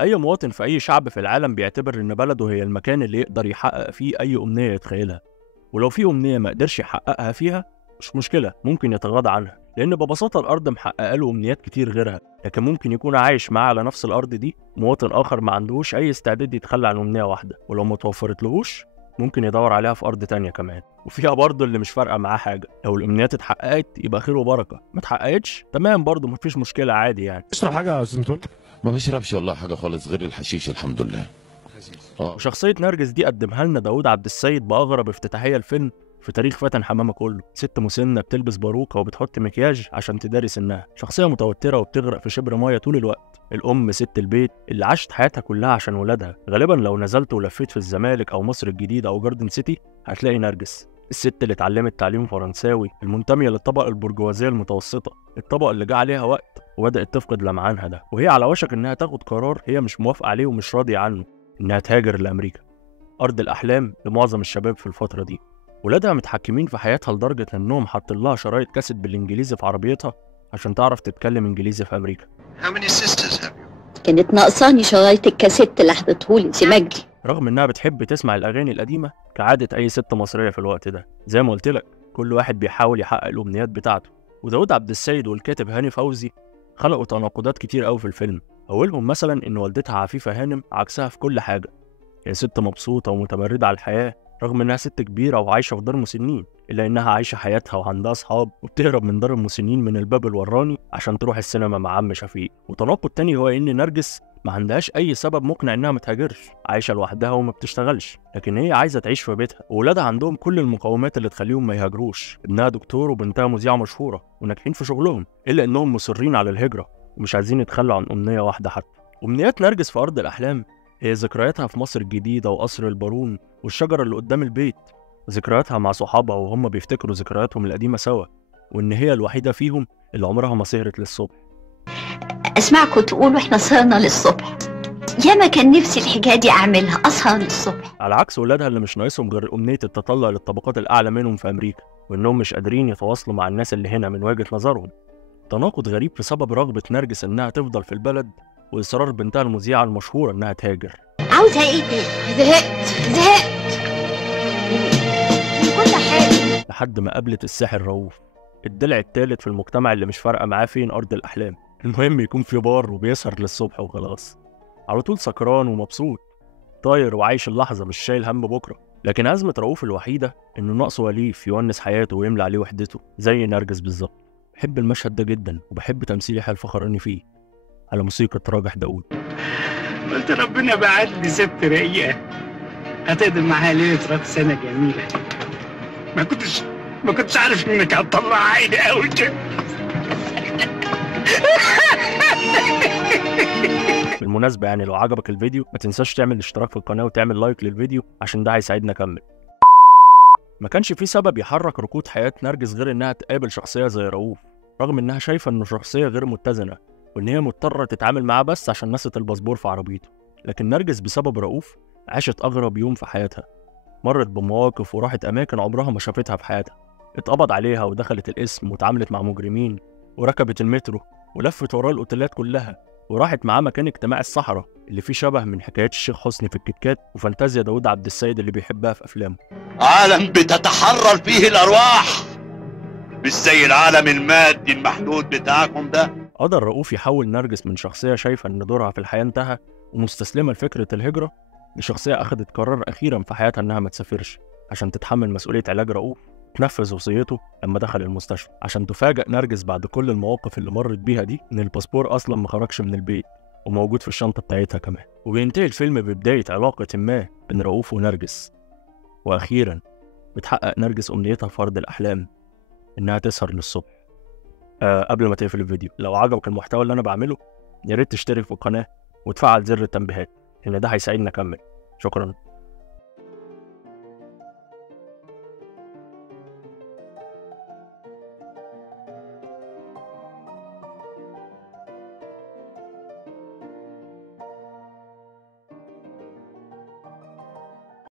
أي مواطن في أي شعب في العالم بيعتبر إن بلده هي المكان اللي يقدر يحقق فيه أي أمنية يتخيلها، ولو في أمنية ما قدرش يحققها فيها مش مشكلة، ممكن يتغاضى عنها، لأن ببساطة الأرض محققة له أمنيات كتير غيرها. لكن ممكن يكون عايش معاه على نفس الأرض دي مواطن آخر ما عندهوش أي استعداد يتخلى عن أمنية واحدة، ولو ما توفرتلهوش ممكن يدور عليها في أرض تانية كمان، وفيها برضه اللي مش فارقة معاه حاجة. لو الأمنيات اتحققت يبقى خير وبركة، ما اتحققتش تمام برضه مفيش مشكلة عادي يعني. تشرب حاجه يا استاذ متولي؟ ما بشربش والله حاجة خالص غير الحشيش الحمد لله. وشخصية نرجس دي قدمها لنا داوود عبد السيد بأغرب افتتاحية الفيلم في تاريخ فاتن حمامة كله. ست مسنة بتلبس باروكة وبتحط مكياج عشان تداري سنها، شخصية متوترة وبتغرق في شبر مية طول الوقت، الأم ست البيت اللي عاشت حياتها كلها عشان ولادها. غالبا لو نزلت ولفيت في الزمالك أو مصر الجديدة أو جاردن سيتي هتلاقي نرجس، الست اللي اتعلمت تعليم فرنساوي، المنتمية للطبقة البرجوازية المتوسطة، الطبقة اللي جه عليها وقت وبدأت تفقد لمعانها ده، وهي على وشك إنها تاخد قرار هي مش موافقة عليه ومش راضية عنه، إنها تهاجر لأمريكا، أرض الأحلام لمعظم الشباب في الفترة دي. ولادها متحكمين في حياتها لدرجة إنهم حاطين لها شرايط كاسيت بالإنجليزي في عربيتها عشان تعرف تتكلم إنجليزي في أمريكا. كانت ناقصاني شرايط الكاسيت اللي حضرتهولي سي مجدي. رغم إنها بتحب تسمع الأغاني القديمة كعادة أي ست مصرية في الوقت ده، زي ما قلت لك كل واحد بيحاول يحقق الأمنيات بتاعته. وداود عبد السيد والكاتب هاني فوزي خلقوا تناقضات كتير قوي في الفيلم. أولهم مثلا إن والدتها عفيفة هانم عكسها في كل حاجة، هي ست مبسوطة ومتمردة على الحياة رغم إنها ست كبيرة وعايشة في دار مسنين، إلا إنها عايشة حياتها وعندها أصحاب وبتهرب من دار المسنين من الباب الوراني عشان تروح السينما مع عم شفيق. وتناقض تاني هو إن نرجس ما عندهاش أي سبب مقنع إنها ما تهاجرش، عايشة لوحدها وما بتشتغلش، لكن هي عايزة تعيش في بيتها، وولادها عندهم كل المقومات اللي تخليهم ما يهاجروش، ابنها دكتور وبنتها مذيعة مشهورة وناجحين في شغلهم، إلا إنهم مصرين على الهجرة ومش عايزين يتخلوا عن أمنية واحدة حتى. أمنيات نرجس في أرض الأحلام هي ذكرياتها في مصر الجديدة وقصر البارون والشجرة اللي قدام البيت، ذكرياتها مع صحابها وهم بيفتكروا ذكرياتهم القديمة سوا، وإن هي الوحيدة فيهم اللي عمرها ما سهرت للصبح. اسمعكم تقولوا احنا سهرنا للصبح، ياما كان نفسي الحكايه دي اعملها، اسهر للصبح. على عكس ولادها اللي مش ناقصهم غير أمنية التطلع للطبقات الأعلى منهم في أمريكا، وإنهم مش قادرين يتواصلوا مع الناس اللي هنا من وجهة نظرهم. تناقض غريب في سبب رغبة نرجس إنها تفضل في البلد وإصرار بنتها المذيعة المشهورة إنها تهاجر. عاوزه ايه تاني؟ زهقت من كل حاجه. لحد ما قابلت الساحر رؤوف، الضلع التالت في المجتمع اللي مش فارقة معاه فين أرض الأحلام، المهم يكون في بار وبيسهر للصبح وخلاص، على طول سكران ومبسوط طاير وعايش اللحظة مش شايل هم بكرة. لكن أزمة رؤوف الوحيدة إنه ناقصه وليف يونس حياته ويملى عليه وحدته زي نرجس بالظبط. بحب المشهد ده جدا وبحب تمثيل يحيى الفخراني فيه على موسيقى راجح داوود. قلت ربنا بعت لي ست رقيقة هتقدم معاها ليلة راس سنة جميلة. ما كنتش عارف انك هتطلع عيني قوي كده. بالمناسبة يعني لو عجبك الفيديو ما تنساش تعمل اشتراك في القناة وتعمل لايك للفيديو عشان ده هيساعدنا أكمل. ما كانش في سبب يحرك ركود حياة نرجس غير إنها تقابل شخصية زي رؤوف، رغم إنها شايفة إنه شخصية غير متزنة وإن هي مضطرة تتعامل معاه بس عشان نست الباسبور في عربيته. لكن نرجس بسبب رؤوف عاشت أغرب يوم في حياتها، مرت بمواقف وراحت أماكن عمرها ما شافتها في حياتها، اتقبض عليها ودخلت القسم واتعاملت مع مجرمين وركبت المترو ولفت وراه الأوتيلات كلها، وراحت معاه مكان اجتماع الصحراء اللي فيه شبه من حكايات الشيخ حسني في الكتكات وفانتازيا داوود عبد السيد اللي بيحبها في أفلامه. عالم بتتحرر فيه الأرواح مش زي العالم المادي المحدود بتاعكم ده. قدر رؤوف يحول نرجس من شخصية شايفة إن دورها في الحياة انتهى ومستسلمة لفكرة الهجرة لشخصية أخدت قرار أخيرا في حياتها إنها ما تسافرش عشان تتحمل مسؤولية علاج رؤوف، تنفذ وصيته لما دخل المستشفى، عشان تفاجأ نرجس بعد كل المواقف اللي مرت بيها دي إن الباسبور أصلا ما خرجش من البيت وموجود في الشنطة بتاعتها كمان. وبينتهي الفيلم ببداية علاقة ما بين رؤوف ونرجس، وأخيرا بتحقق نرجس أمنيتها في أرض الأحلام إنها تسهر للصبح. قبل ما تقفل الفيديو لو عجبك المحتوى اللي أنا بعمله يا ريت تشترك في القناة وتفعل زر التنبيهات لأن ده هيساعدني أكمل. شكرا.